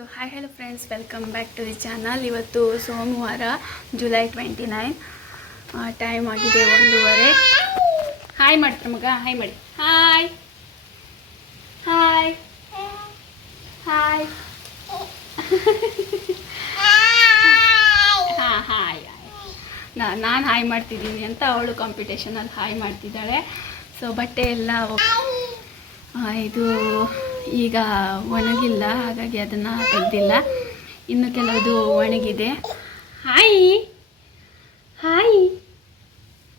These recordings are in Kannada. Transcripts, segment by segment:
So hi hello friends welcome back to the channel ಇವತ್ತು ಸೋಮವಾರ ಜುಲೈ ಟ್ವೆಂಟಿ ನೈನ್ ಟೈಮ್ ಆಗಿದೆ ಒಂದೂವರೆ. ಹಾಯ್ ಮಾಡ್ತಾರೆ ಮಗ ಹಾಯ್ ಮಾಡಿ. ಹಾಯ್ ಹಾಯ್ ಹಾಯ್ ಹಾಂ ಹಾಯ್ ನಾನು ಹಾಯ್ ಮಾಡ್ತಿದ್ದೀನಿ ಅಂತ ಅವಳು ಕಾಂಪಿಟೇಷನಲ್ಲಿ ಹಾಯ್ ಮಾಡ್ತಿದ್ದಾಳೆ. ಸೊ ಬಟ್ಟೆ ಎಲ್ಲ ಇದು ಈಗ ಒಣಗಿಲ್ಲ, ಹಾಗಾಗಿ ಅದನ್ನು ತೆಗೆದಿಲ್ಲ. ಇನ್ನು ಕೆಲವುದು ಒಣಗಿದೆ. ಹಾಯ್! ಹಾಯ್!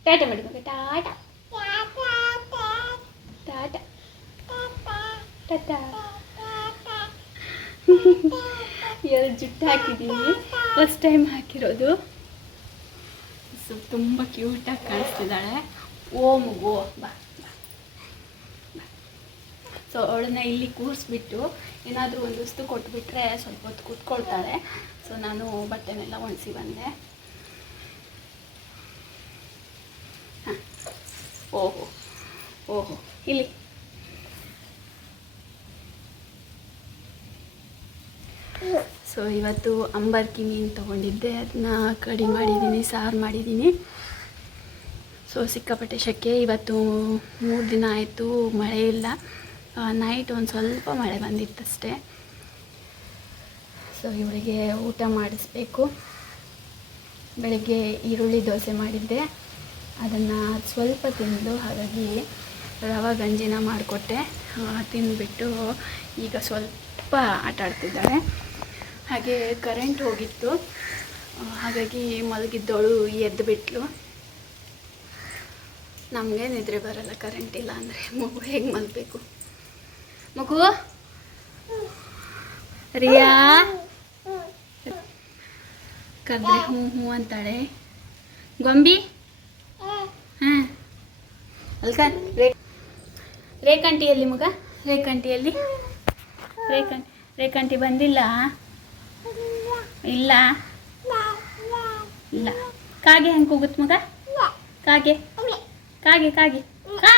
ಟಾಟಾ ಮಾಡಿ ಟಾಟ. ಟಾಟಾ. ಟಾಟಾ. ಎರಡು ಜುಟ್ಟು ಹಾಕಿದ್ದೀನಿ. ಫಸ್ಟ್ ಟೈಮ್ ಹಾಕಿರೋದು. ಸೊ ತುಂಬ ಕ್ಯೂಟಾಗಿ ಕಾಣಿಸ್ತಿದ್ದಾಳೆ. ಓ ಮಗು, ಬಾ. ಸೊ ಅವಳನ್ನ ಇಲ್ಲಿ ಕೂರಿಸ್ಬಿಟ್ಟು ಏನಾದರೂ ಒಂದು ವಸ್ತು ಕೊಟ್ಬಿಟ್ರೆ ಸ್ವಲ್ಪ ಹೊತ್ತು ಕೂತ್ಕೊಳ್ತಾಳೆ. ಸೊ ನಾನು ಬಟ್ಟೆನೆಲ್ಲ ಒಣಸಿ ಬಂದೆ. ಓಹೋ. ಓಹೋ. ಇಲ್ಲಿ. ಸೊ ಇವತ್ತು ಅಂಬರ್ಕಿ ಮೀನು ತೊಗೊಂಡಿದ್ದೆ. ಅದನ್ನ ಕಡಿ ಮಾಡಿದ್ದೀನಿ, ಸಾರು ಮಾಡಿದ್ದೀನಿ. ಸೊ ಸಿಕ್ಕಾಪಟ್ಟೆ ಶೆಕೆ. ಇವತ್ತು ಮೂರು ದಿನ ಆಯಿತು, ಮಳೆ ಇಲ್ಲ. ನೈಟ್ ಒಂದು ಸ್ವಲ್ಪ ಮಳೆ ಬಂದಿತ್ತಷ್ಟೇ. ಸೊ ಇವಳಿಗೆ ಊಟ ಮಾಡಿಸ್ಬೇಕು. ಬೆಳಗ್ಗೆ ಈರುಳ್ಳಿ ದೋಸೆ ಮಾಡಿದ್ದೆ. ಅದನ್ನು ಸ್ವಲ್ಪ ತಿಂದು ಹಾಗಾಗಿ ರವೆ ಗಂಜಿನ ಮಾಡಿಕೊಟ್ಟೆ. ತಿಂದುಬಿಟ್ಟು ಈಗ ಸ್ವಲ್ಪ ಆಟ ಆಡ್ತಿದ್ದಾಳೆ ಹಾಗೆ ಕರೆಂಟ್ ಹೋಗಿತ್ತು. ಹಾಗಾಗಿ ಮಲಗಿದ್ದವಳು ಎದ್ದು ಬಿಟ್ಲು ನಮಗೆ ನಿದ್ರೆ ಬರಲ್ಲ ಕರೆಂಟ್ ಇಲ್ಲ ಅಂದರೆ ಮಗು ಹೇಗೆ ಮಲಗಬೇಕು? ಮಗು? ರಿಯಾ? ಕದ್ರೆ ಹ್ಞೂ ಹ್ಞೂ ಅಂತಾಳೆ. ಗೊಂಬಿ? ಹಾಂ. ಅಲ್ಕ ರೇ ರೇಖಂಟಿಯಲ್ಲಿ ಮಗ, ರೇಖಂಟಿಯಲ್ಲಿ. ರೇಖಂಟಿ ರೇಖಂಟಿ ಬಂದಿಲ್ಲ? ಇಲ್ಲ. ಇಲ್ಲ. ಕಾಗೆ ಹೆಂಗೆ ಕೂಗುತ್ತೆ ಮಗ? ಕಾಗೆ. ಕಾಗೆ ಕಾಗೆ. ಕಾ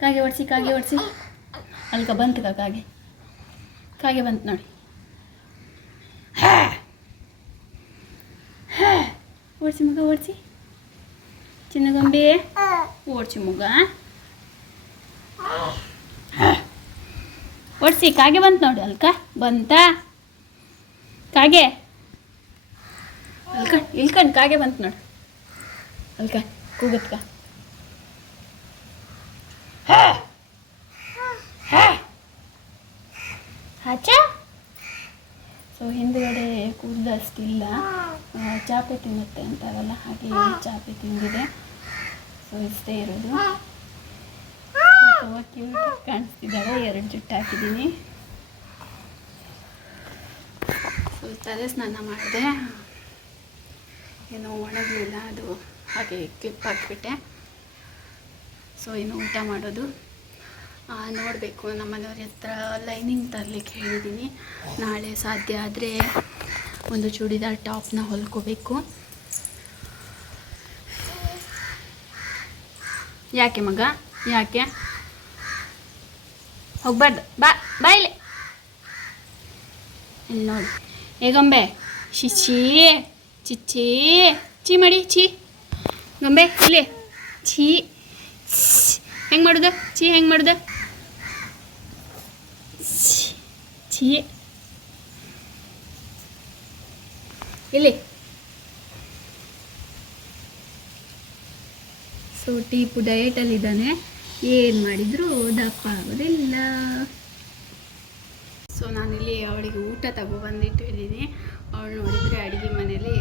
ಕಾಗೆ ಒಡಿಸಿ ಕಾಗೆ ಒಡಿಸಿ. ಅಲ್ಕ ಬಂತು ಕಾಗೆ. ಕಾಗೆ ಬಂತು ನೋಡಿ. ಓಡಿಸಿ ಮಗ ಓಡಿಸಿ ಚಿನ್ನಗೊಂಬೆ ಓಡಿಸಿ ಮಗ. ಓಡಿಸಿ ಕಾಗೆ ಬಂತು ನೋಡಿ ಅಲ್ಕ? ಬಂತ? ಕಾಗೆ? ಅಲ್ಕ ಇಲ್ಕಂಡು ಕಾಗೆ ಬಂತು ನೋಡಿ. ಅಲ್ಕ, ಕೂಗತ್ಕ. ಸೊ ಹಿಂದುಗಡೆ ಕೂದಲಷ್ಟಿಲ್ಲ ಚಾಪೆ ತಿನ್ನುತ್ತೆ ಅಂತಾರಲ್ಲ ಹಾಗೆ ಚಾಪೆ ತಿಂದಿದೆ. ಸೊ ಇಷ್ಟೇ ಇರೋದು. ತುಂಬ ಕ್ಯೂಟ್ ಕಾಣಿಸ್ತಿದ್ದಾಳೆ ಎರಡು ಜುಟ್ಟು ಹಾಕಿದ್ದೀನಿ. ಸೊ ತಲೆ ಸ್ನಾನ ಮಾಡಿದೆ. ಏನೋ ಒಣಗಲಿಲ್ಲ ಅದು ಹಾಗೆ ಕ್ಲಿಪ್ ಹಾಕ್ಬಿಟ್ಟೆ. ಸೊ ಇನ್ನು ಊಟ ಮಾಡೋದು. ನೋಡಬೇಕು ನಮ್ಮ ಮನೆಯವ್ರ ಹತ್ರ ಲೈನಿಂಗ್ ತರಲಿಕ್ಕೆ ಹೇಳಿದ್ದೀನಿ ನಾಳೆ ಸಾಧ್ಯ ಆದರೆ ಒಂದು ಚೂಡಿದಾರ್ ಟಾಪ್ನ ಹೊಲ್ಕೋಬೇಕು. ಯಾಕೆ ಮಗ? ಯಾಕೆ? ಹೋಗ್ಬಾರ್ದು. ಬಾ ಬಾ ಇಲ್ಲಿ. ನೋಡಿ. ಏ ಗೊಂಬೆ ಶಿಚಿ ಚಿಚ್ಚಿ ಚೀ ಮಾಡಿ ಚೀ ಗೊಂಬೆ, ಇಲ್ಲಿ. ಛೀ. ಹೆಂಗೆ ಮಾಡಿದೆ? ಚಿ ಹೆಂಗೆ ಮಾಡಿದೆ? ಛೀ ಇಲ್ಲಿ. ಸೊ ಟೀಪು ಡಯೆಟಲ್ಲಿದ್ದಾನೆ ಏನು ಮಾಡಿದರೂ ದಪ್ಪ ಆಗೋದಿಲ್ಲ. ಸೊ ನಾನಿಲ್ಲಿ ಅವಳಿಗೆ ಊಟ ತಗೊಬಂದಿಟ್ಟಿದ್ದೀನಿ ಅವಳು ನೋಡಿದರೆ ಅಡುಗೆ ಮನೇಲಿ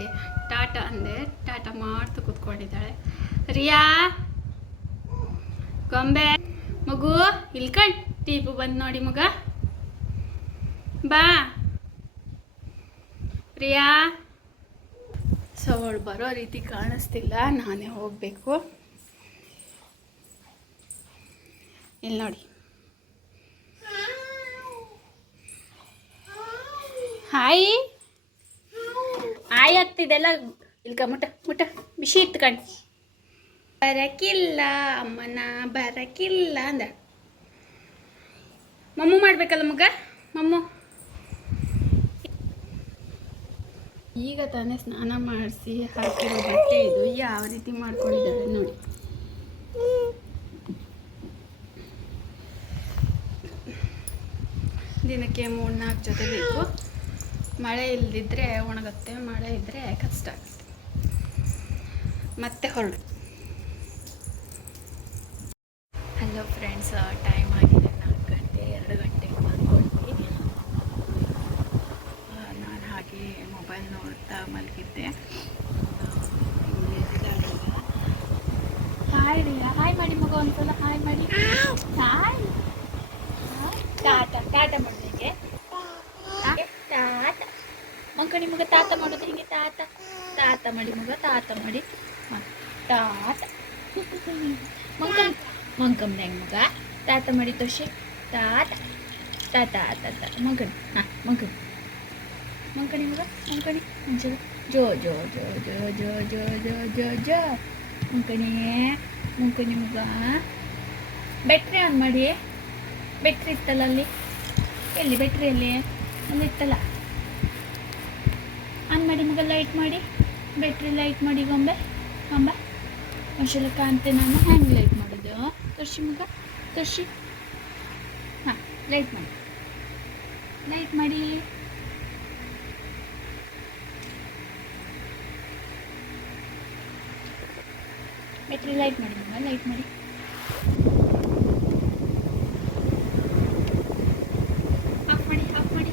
ಟಾಟಾ ಅಂದೆ. ಟಾಟಾ ಮಾಡ್ತು ಕೂತ್ಕೊಂಡಿದ್ದಾಳೆ. ರಿಯಾ! ಗೊಂಬೆ ಮಗು ಇಲ್ಕಂಡ್ ಟೀಪು ಬಂದು ನೋಡಿ ಮಗ. ಬಾ. ಪ್ರಿಯಾ. ಸೊ, ಅವಳು ಬರೋ ರೀತಿ ಕಾಣಿಸ್ತಿಲ್ಲ. ನಾನೇ ಹೋಗಬೇಕು. ಇಲ್ಲಿ ನೋಡಿ. ಹಾಯ್. ಆಗ್ತಿದೆಲ್ಲ ಇಲ್ಕ ಮುಟ್ಟ ಮುಟ್ಟ. ಬಿಸಿ ಇಟ್ಕಂಡು ಬರಕಿಲ್ಲ ಅಮ್ಮನ ಬರಕಿಲ್ಲ ಅಂದ. ಮಮ್ಮು ಮಾಡ್ಬೇಕಲ್ಲ ಮಗ? ಮಮ್ಮು? ಈಗ ತಾನೇ ಸ್ನಾನ ಮಾಡಿಸಿ ಹಾಕಿರೋ ಬಟ್ಟೆ ಇದು ಯಾವ ರೀತಿ ಮಾಡ್ಕೊಂಡಿದ್ದಾಳೆ ನೋಡಿ. ದಿನಕ್ಕೆ ಮೂರು ನಾಲ್ಕು ಜೊತೆ ಬೇಕು. ಮಳೆ ಇಲ್ಲದಿದ್ದರೆ ಒಣಗತ್ತೆ, ಮಳೆ ಇದ್ದರೆ ಕಷ್ಟ ಆಗುತ್ತೆ. ಮತ್ತೆ ಹೊರಡು. ಫ್ರೆಂಡ್ಸ್ ಟೈಮ್ ಆಗಿದೆ ನಾಲ್ಕು ಗಂಟೆ ಎರಡು ಗಂಟೆಗೆ ಮಲ್ಕೊಂಡ್ವಿ. ನಾನು ಹಾಗೆ ಮೊಬೈಲ್ ನೋಡ್ತಾ ಮಲಗಿದ್ದೆ. ಹಾಯ್ ಹಾಯ್ ಮಾಡಿ ಮಗ ಒಂದ್ಸಲ ಹಾಯ್ ಮಾಡಿ. ಹಾಯ್. ತಾತ ತಾತ ಹೇಗೆ ತಾತ. ಮಗ ತಾತ ಮಾಡೋದು ಹೇಗೆ? ತಾತ. ತಾತ ಮಾಡಿ ಮಗ ತಾತ ಮಾಡಿ. ತಾತ. ಮಂಕಮ್ ಮಂಕಮ್ ಹೆಂಗ್ ಮಗ ತಾತ ಮಾಡಿ ತೋಷಿ ತಾತ ತಾತ ತಾತ ಮಂಕಣಿ. ಹಾಂ, ಮಂಕಣಿ. ಮಂಕಣಿ ಮಗ, ಮಂಕಣಿ. ಮುಂಚೆ ಜೋ ಜೋ ಜೋ ಜೋ ಜೋ ಜೋ ಜೋ ಜೋ ಜೋ. ಮಂಕಣಿ ಮಂಕಣಿ ಮಗ. ಬೆಟ್ರಿ ಆನ್ ಮಾಡಿ. ಬೆಟ್ರಿ ಇತ್ತಲ್ಲ ಅಲ್ಲಿ? ಎಲ್ಲಿ ಬೆಟ್ರಿ ಅಲ್ಲಿ? ಅಲ್ಲಿ ಇತ್ತಲ್ಲ? ಆನ್ ಮಾಡಿ ಮಗ ಲೈಟ್ ಮಾಡಿ. ಬೆಟ್ರಿ ಲೈಟ್ ಮಾಡಿ ಗೊಂಬೆ ಗೊಂಬೆ ಒಂದ್ಸಲ ಕಾಣ್ತೇನೆ ನಾನು ಹ್ಯಾಂಗ್ ಲೈಟ್ ತೋರ್ಸಿ ಮಗ तशी ಹಾಂ ಲೈಟ್ ಮಾಡಿ. ಲೈಟ್ ಮಾಡಿ. ಬ್ಯಾಟ್ರಿ ಲೈಟ್ ಮಾಡಿ ಮಗ ಲೈಟ್ ಮಾಡಿ ಆಫ್ ಮಾಡಿ ಆಫ್ ಮಾಡಿ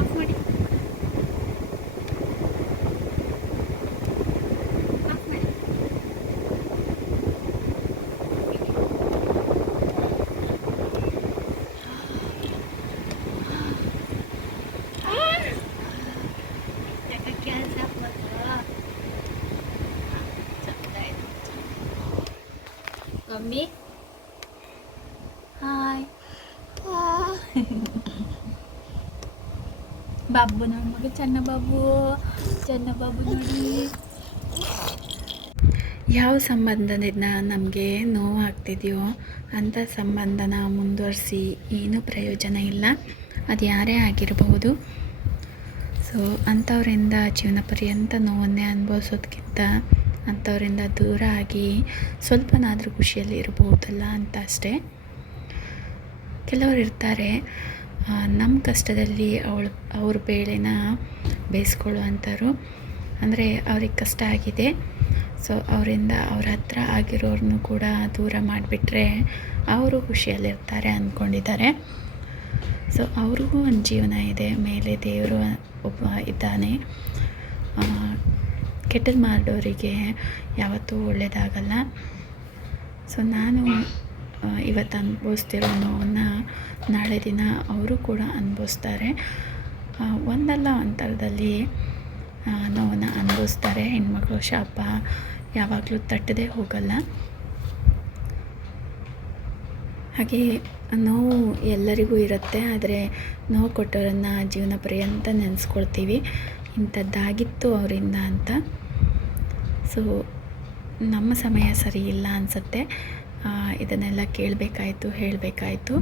ಆಫ್ ಮಾಡಿ ಆಫ್ ಮಾಡಿ ಕೆಲಸ ಮಮ್ಮಿ ಹಾಯ್ ಬಾಬು ನೋಡಿ ಮಗ ಚೆನ್ನ ಬಾಬು ಚೆನ್ನ ಬಾಬು ನೋಡಿ ಯಾವ ಸಂಬಂಧದಿಂದ ನಮಗೆ ನೋವಾಗ್ತಿದೆಯೋ ಅಂಥ ಸಂಬಂಧನ ಮುಂದುವರಿಸಿ ಏನೂ ಪ್ರಯೋಜನ ಇಲ್ಲ ಅದು ಯಾರೇ ಆಗಿರಬಹುದು ಸೊ ಅಂಥವರಿಂದ ಜೀವನ ಪರ್ಯಂತ ನೋವನ್ನೇ ಅನುಭವಿಸೋದಕ್ಕಿಂತ ಅಂಥವರಿಂದ ದೂರ ಆಗಿ ಸ್ವಲ್ಪನಾದರೂ ಖುಷಿಯಲ್ಲಿ ಇರಬಹುದಲ್ಲ ಅಂತ ಅಷ್ಟೇ. ಕೆಲವರು ಇರ್ತಾರೆ ನಮ್ಮ ಕಷ್ಟದಲ್ಲಿ ಅವಳು, ಅವ್ರ ಬೇಳೆನ ಬೇಯಿಸ್ಕೊಳ್ಳುವಂಥವ್ರು. ಅಂದರೆ ಅವ್ರಿಗೆ ಕಷ್ಟ ಆಗಿದೆ. ಸೊ ಅವರಿಂದ ಅವ್ರ ಹತ್ರ ಆಗಿರೋರನ್ನು ಕೂಡ ದೂರ ಮಾಡಿಬಿಟ್ರೆ ಅವರು ಖುಷಿಯಲ್ಲಿರ್ತಾರೆ ಅಂದ್ಕೊಂಡಿದ್ದಾರೆ. ಸೊ ಅವ್ರಿಗೂ ಒಂದು ಜೀವನ ಇದೆ. ಮೇಲೆ ದೇವರು ಒಬ್ಬ ಇದ್ದಾನೆ. ಕೆಟ್ಟಲ್ ಮಾಡೋರಿಗೆ ಯಾವತ್ತೂ ಒಳ್ಳೆಯದಾಗಲ್ಲ ಸೊ ನಾನು ಇವತ್ತು ಅನುಭವಿಸ್ತಿರೋ ನೋವನ್ನು ನಾಳೆ ದಿನ ಅವರು ಕೂಡ ಅನುಭವಿಸ್ತಾರೆ. ಒಂದಲ್ಲ ಒಂದು ಥರದಲ್ಲಿ ನೋವನ್ನು ಅನುಭವಿಸ್ತಾರೆ. ಹೆಣ್ಮಕ್ಳು ಶಾಪ ಯಾವಾಗಲೂ ತಟ್ಟದೇ ಹೋಗಲ್ಲ. ಹಾಗೆ, ನೋವು ಎಲ್ಲರಿಗೂ ಇರುತ್ತೆ. ಆದರೆ, ನೋವು ಕೊಟ್ಟವರನ್ನು ಜೀವನ ಪರ್ಯಂತ ನೆನೆಸ್ಕೊಳ್ತೀವಿ. ಇಂಥದ್ದಾಗಿತ್ತು ಅವರಿಂದ ಅಂತ. ಸೊ ನಮ್ಮ ಸಮಯ ಸರಿ ಇಲ್ಲ ಅನಿಸುತ್ತೆ ಇದನ್ನೆಲ್ಲ ಕೇಳಬೇಕಾಯ್ತು ಹೇಳಬೇಕಾಯ್ತು.